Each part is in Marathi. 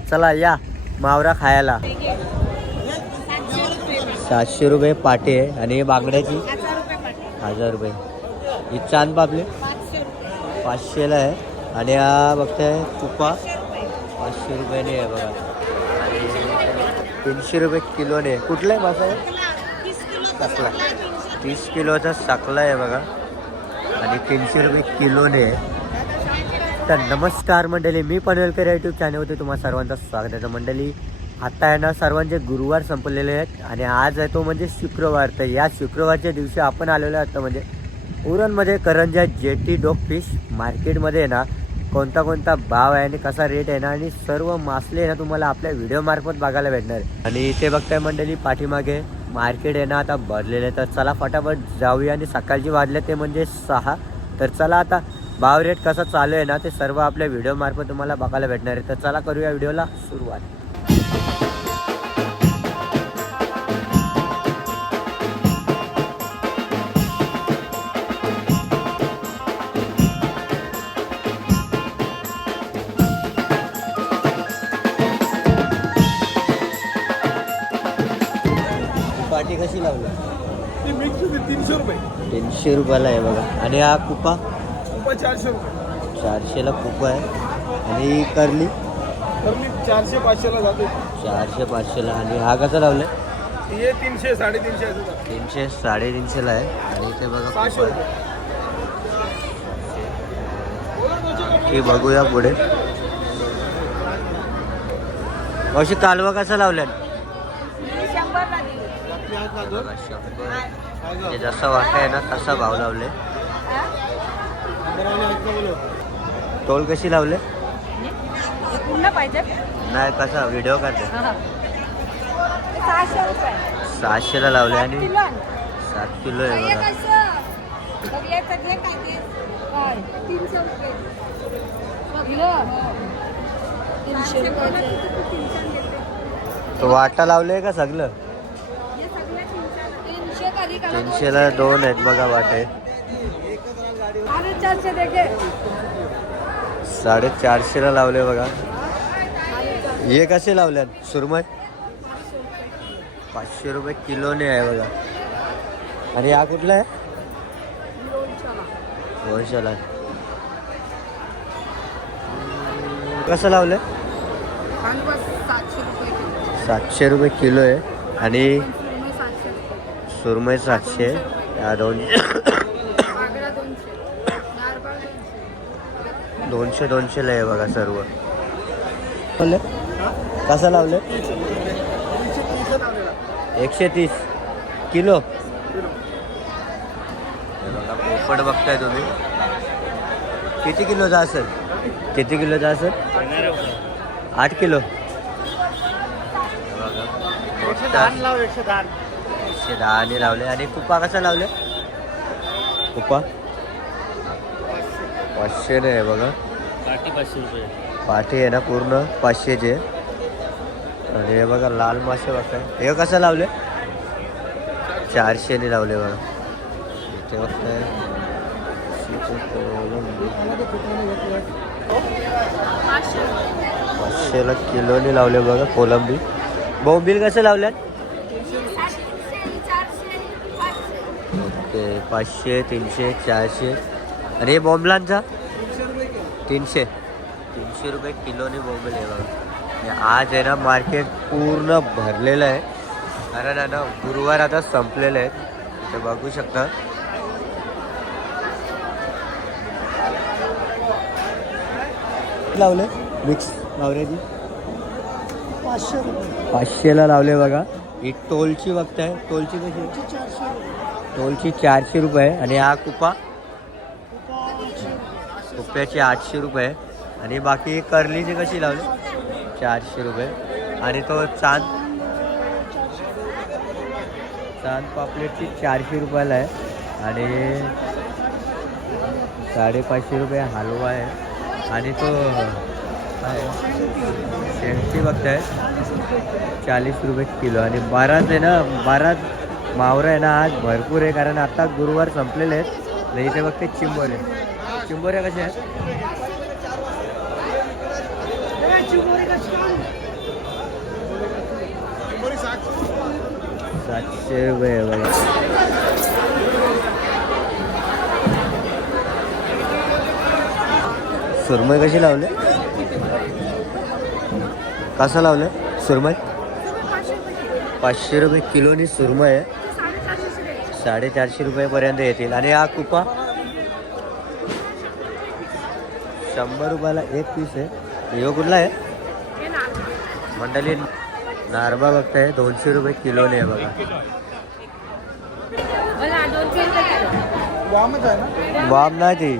चला या मावरा खायला. 700 रुपये पाटे आहे आणि बांगड्याची 1000 रुपये. ही चांद पापले 500ला आहे आणि हा बघताय कुपा 500 रुपयाने आहे बघा. आणि 300 रुपये किलोने. कुठला आहे मासा? सकला. 30 किलोचा सकला आहे बघा आणि 300 रुपये किलोने आहे. तर नमस्कार मंडळी, मी पनवेलकर यूट्यूब चॅनलवरती तुम्हाला सर्वांचं स्वागत आहे. मंडळी आता आहे ना सर्वांचे गुरुवार संपलेले आहेत आणि आज आहे तो म्हणजे शुक्रवार. तर या शुक्रवारच्या दिवशी आपण आलेलो आहे म्हणजे उरणमध्ये करंजा जेटी डॉग फिश मार्केटमध्ये आहे ना कोणता भाव आहे आणि कसा रेट आहे ना आणि सर्व मासले आहे ना तुम्हाला आपल्या व्हिडिओमार्फत बघायला भेटणार आहे. आणि इथे बघताय मंडळी पाठीमागे मार्केट आहे ना आता भरलेलं आहे. तर चला फटाफट जाऊया. आणि सकाळची वाजले ते म्हणजे 6. तर चला आता भाव रेट कसा चालू आहे ना ते सर्व आपल्या व्हिडिओमार्फत तुम्हाला बघायला भेटणार आहे. तर चला करूया व्हिडिओला सुरुवात. पाटी कशी लावली? 300 रुपये. 300 रुपयाला आहे बघा. आणि हा कुपा 400 रुपये. 400ला कुपा आहे. आणि करली 400-500 ला जातो. 400-500ला. आणि हा कसा लावलाय? हे 300-350 आहे. 300-350ला आहे. आणि इथे बघा 600 रुपये. हे बघूया पुढे. अशी कालवा कसा लावल्या? 100. जसा वाटाय ना तसा भाव लावले. टोल कशी लावले? नाही कसा व्हिडिओ काढते. 600ला लावले. आणि 7 किलो आहे बघा. वाटा लावले का सगळं? 300ला 2 आहेत बघा वाटे. 450ला लावले बघा. हे कसे लावल्यात? सुरमई 500 रुपये किलोने आहे बघा. आणि हा कुठला आहे? दोनशेला. कसं लावलं? 700 रुपये किलो आहे. आणि सुरमई 700. या 200-200ला आहे बघा सर्व. कसं लावलं? 130 किलो. बघा पोपट बघताय तुम्ही. किती किलोचा असेल? 8 किलो. 110 लावले. आणि कुपा कसा लावले? कुपा 500 आहे बघा. पाठी आहे ना पूर्ण 500चे. आणि हे बघा लाल मासे बघताय. हे कसं लावले? 400 लावले बघा. इथे बघताय 500ला किलोने लावले बघा कोलंबी. बोंबील कसं लावल्यात? 500, 300, 400. आणि हे बोंबलांचा 300 रुपये किलोने बोंबील आहे बघा. आणि आज आहे ना मार्केट पूर्ण भरलेलं आहे कारण आहे ना गुरुवार आता संपलेले आहेत. इथे बघू शकता. लावले मिक्स मावऱ्याची 500ला लावले बघा. ही टोलची बघताय. टोलची कशी? 400 रुपये. आणि हा कुपा कुप्याची 800 रुपये. आणि बाकी करलीची कशी लावली? 400 रुपये. आणि तो चांद पापलेटची 400 रुपयाला आहे. आणि 550 रुपये हलवा आहे. आणि तो शेंगची बघताय 40 रुपये किलो. आणि बारात आहे ना बारात मावरा आहे ना आज भरपूर आहे कारण आता गुरुवार संपलेले आहेत. आणि इथे बघते चिंबोरे. चिंबोऱ्या कशा आहेत? 700 रुपये आहे बघा. सुरमई कशी लावले? कसं लावलं सुरमई? 500 रुपये किलोनी सुरमई आहे. 450 रुपयेपर्यंत येतील. आणि हा कुपा 100 रुपयाला एक पीस आहे. यो कुठला आहे मंडळी? नारबा बघताय 200 रुपये किलोने आहे बघा. वामच आहे ना? वाम नाही ती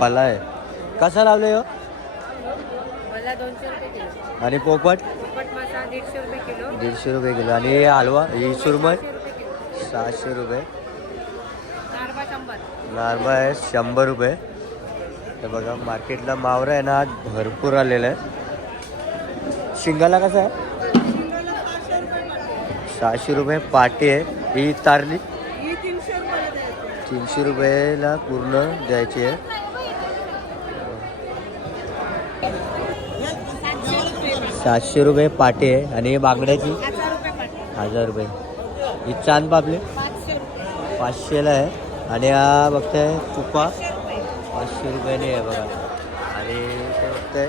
पला आहे. कसा लावले हो? 200 रुपये किलो. आणि पोपट पोपट मासा 150 रुपये किलो. 150 रुपये किलो. आणि हलवा ही सुरमई 100 रुपये किलो. 600 रुपये. नारबा 100. नारबा आहे 100 रुपये. हे बघा मार्केटला मावरा आहे ना आज भरपूर आलेला आहे. शिंगाला कसं आहे? 600 रुपये पाटी आहे. ही तारली 300 रुपयाला पूर्ण द्यायची आहे. 700 रुपये पाटी आहे. आणि बांगड्याची 1000 रुपये. ही चांद पापले 500ला आहे. आणि हा बघताय कुपा 500 रुपयाने आहे बघा. आणि ते बघताय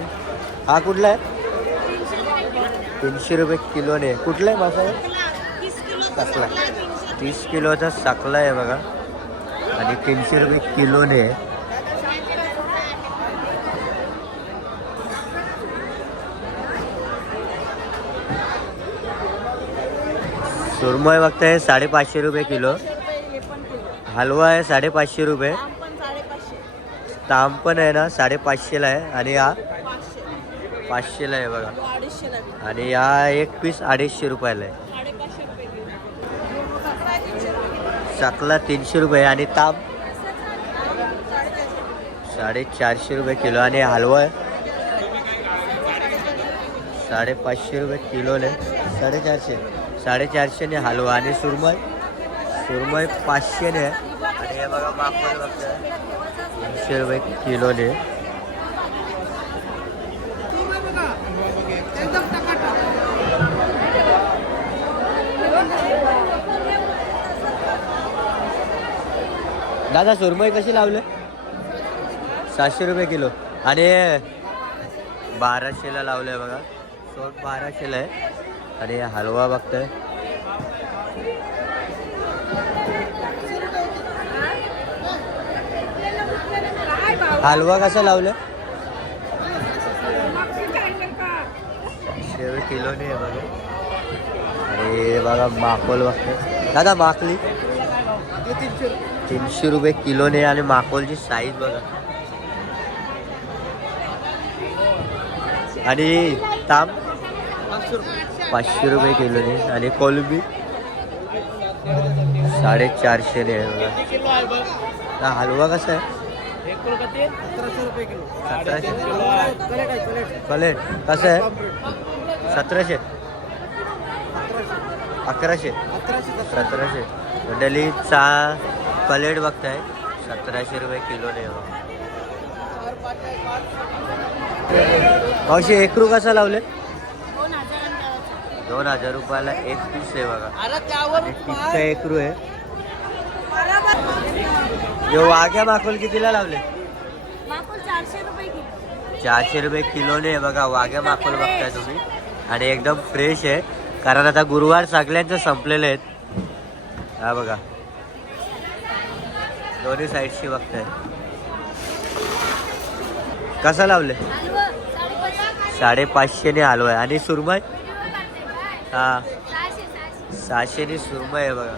हा कुठला आहे? 300 रुपये किलोने. कुठला आहे मासा? सकला 30 किलोचा सकला आहे बघा. आणि 300 रुपये किलोने आहे. सुरमई बघताय 550 रुपये किलो. हलवा आहे 550 रुपये. ताम पण आहे ना 550ला आहे. आणि हा 500ला आहे बघा. आणि हा एक पीस 250 रुपयाला आहे. सकला 300 रुपये. आणि ताम 450 रुपये किलो. आणि हलवा आहे 550 रुपये किलोने. 450 ने हलवा. आणि सुरमई 500 ने आहे. आणि हे बघा मागमध्ये बघताय 300 रुपये किलोने. दादा सुरमई कशी लावले? 700 रुपये किलो. आणि 1200ला लावलंय बघा. 1200ला आहे. आणि हलवा बघताय हलवा कसा लावलं? 500 रुपये किलोने आहे बघा. आणि हे बघा माकोल बघताय दादा. माकली 300 रुपये किलोने. आणि माकोलची साईज बघा. आणि ताम 500 रुपये किलोने. आणि कोलंबी 450 ने आहे बघा. हलवा कसा आहे? 1700. प्लेट कसं आहे? 1700 1100 1700. मंडळी प्लेट बघताय 1700 रुपये किलोने. मावशी एकरू कसा लावले? 2000 रुपयाला एक पीस आहे बघा. टिक्का एकरू आहे. जो वाघ्या माकोल कितीला लावले? 400 रुपये किलोने आहे बघा. वाघ्या माकोल बघताय तुम्ही. आणि एकदम फ्रेश आहे. कारण आता गुरुवार सगळ्यांचं संपलेले आहेत. हा बघा दोन्ही साईडशी बघताय. कसा लावले? 550 ने हलवा आहे. आणि सुरमई हा 600 ने सुरमई आहे बघा.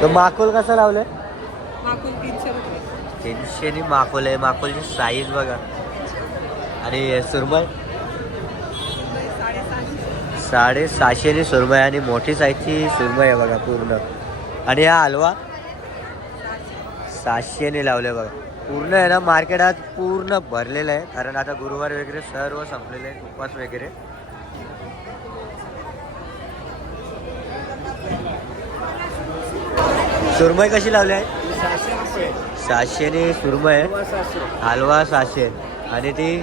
तो माकोल कसा लावले? 300 ने माकोल आहे. माकोलची साईज बघा. आणि सुरमई 650 ने सुरमई. आणि मोठी साईजची सुरमई आहे बघा पूर्ण. आणि हा हलवा 700 ने लावले बघा. पूर्ण आहे ना मार्केट आज पूर्ण भरलेलं आहे. कारण आता गुरुवार वगैरे सर्व संपलेले आहेत. उपवास वगैरे. सुरमई कशी लावली आहे? 700 ने सुरमई आहे. हलवा 600. आणि ती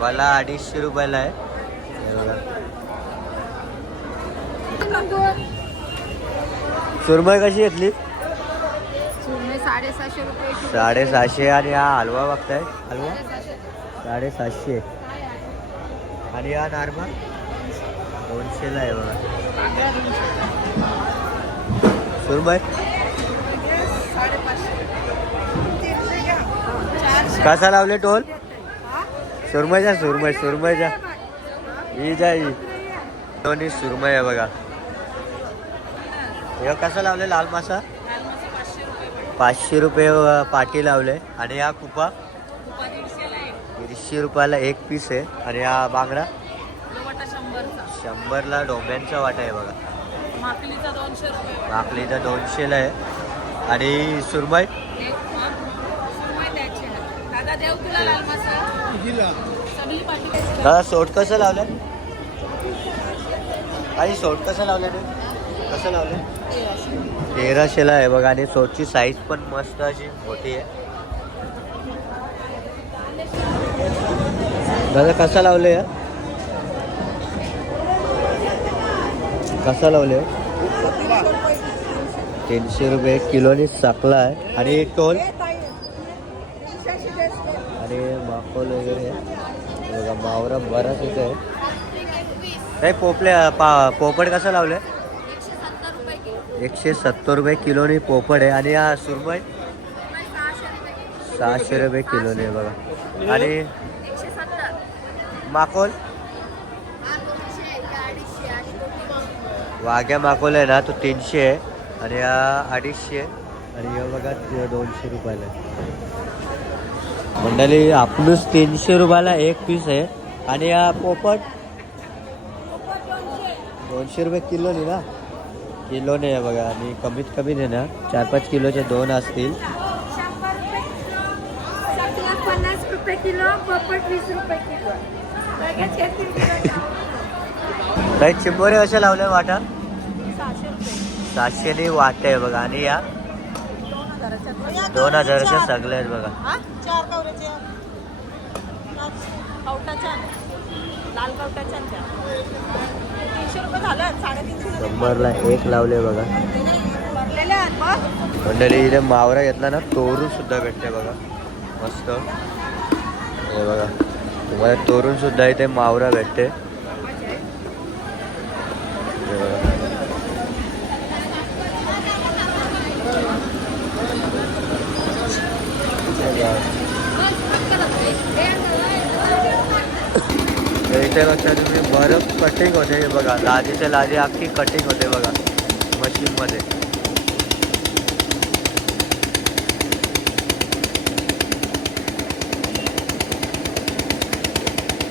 मला 250 रुपयाला आहे. सुरमई कशी घेतली? सुरमई 750 रुपये किलो. 750. आणि हा हलवा बघताय, हलवा 750. आणि हा नारमा 200ला आहे बघा. सुरमई कसा लावले टोल? सुरमईचा सुरमईचा ही जाई दोन्ही सुरमई आहे बघा. हे कसा लावले लाल मासा? 500 रुपये पाटी लावले. आणि हा कुपा 150 रुपयाला एक पीस आहे. आणि हा बांगडा 100ला डोंब्यांचा वाटा आहे बघा. माकलीचा 200 रुपये. माकलीचा 200ला आहे. आणि सुरमई दादा देव तुला लाल मासा सगळी पाठी. दादा सोट कसं लावलं? आणि सोट कसं लावलं ते? कसं लावलं? 1300ला आहे बघा. आणि सोटची साईज पण मस्त अशी मोठी आहे. दादा कसा लावले या? कसा लावले? 300 रुपये किलोनी साकला आहे. आणि टोल आणि माकोल वगैरे बघा. मावरा बराच इथे आहे. नाही पोपड कसं लावलं? 170 रुपये किलोनी पोपड आहे. आणि हा सुरमई 600 रुपये किलोने आहे बघा. आणि माकोल वाघ्या माकोल आहे ना तो 300 आहे. आणि हा 250. आणि हे बघा 200 रुपयाला आहे. मंडळी आपणच 300 रुपयाला एक पीस आहे. आणि हा पोपट 200 रुपये किलोनी ना, किलोने आहे बघा. आणि कमीत कमी आहे ना 4-5 किलोचे 2 असतील. 50 रुपये किलो. पोपट 20 रुपये किलो. काही चिंबोरे कसे लावले वाटा? 600 रुपये. 700 वाटे आहे बघा. आणि या 2000चे सगळे आहेत बघा. 4 कवरेचे कवटाच्या लाल कवटाच्या 300 रुपये झालं. 350 शंभरला एक लावले बघा. भरलेले आहेत बघ. मंडळी इथे मावरा घेतला ना तोरून सुद्धा भेटते बघा. मस्त हे बघा. तुम्हाला तोरून सुद्धा इथे मावरा भेटते. हे बघा. इथे बघता तुम्ही बरफ कटिंग होते. हे बघा लादीच्या लादी अख्खी कटिंग होते बघा मशीनमध्ये.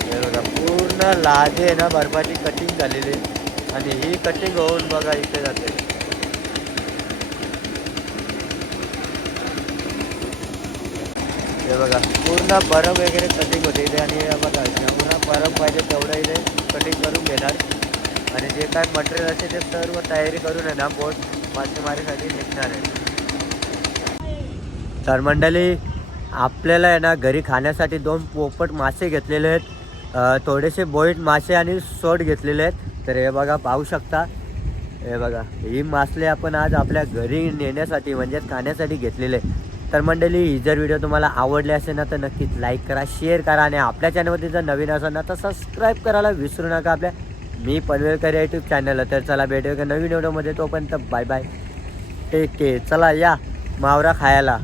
हे बघा पूर्ण लादी आहे ना बर्फाची कटिंग झालेली. आणि ही कटिंग होऊन बघा इथे जाते. हे बघा पूर्ण बर्फ वगैरे कटिंग होते इथे. आणि हे बघा जेवढा बर्फ पाहिजे तेवढं इथे कटिंग करून घेणार. आणि जे काय मटेरियल असेल ते सर्व तयारी करून आहे ना बोट मासेमारीसाठी निघणार आहे. तर मंडळी आपल्याला आहे ना घरी खाण्यासाठी 2 पोपट मासे घेतलेले आहेत. थोडेसे बोईट मासे आणि सोट घेतलेले आहेत. तर हे बघा पाहू शकता. हे बघा ही मासले आपण आज आपल्या घरी नेण्यासाठी म्हणजे खाण्यासाठी घेतलेले. तर मंडळी ही जर व्हिडिओ तुम्हाला आवडले असेल ना तर नक्कीच लाईक करा, शेअर करा. आणि आपल्या चॅनलवरती जर नवीन असाल ना तर सबस्क्राईब करायला विसरू नका आपल्या मी पनवेलकर यूट्यूब चॅनलला. तर चला भेटूया नवीन व्हिडिओमध्ये. तोपर्यंत बाय बाय, टेक केअर. चला या मावरा खायला.